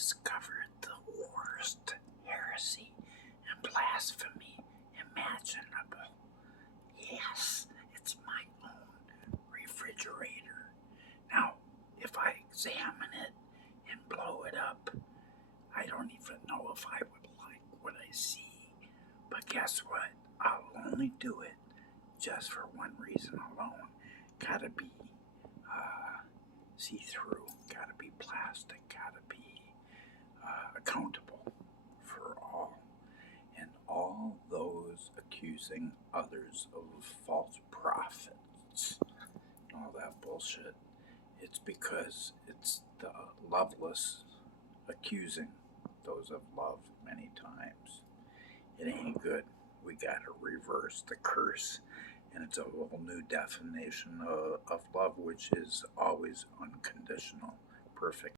discovered the worst heresy and blasphemy imaginable. Yes, it's my own refrigerator. Now, if I examine it and blow it up, I don't even know if I would like what I see. But guess what? I'll only do it just for one reason alone. Gotta be see-through, gotta be plastic, gotta be accountable for all. And all those accusing others of false prophets and all that bullshit, it's because it's the loveless accusing those of love many times. It ain't good. We gotta reverse the curse, and it's a whole new definition of love, which is always unconditional, perfect.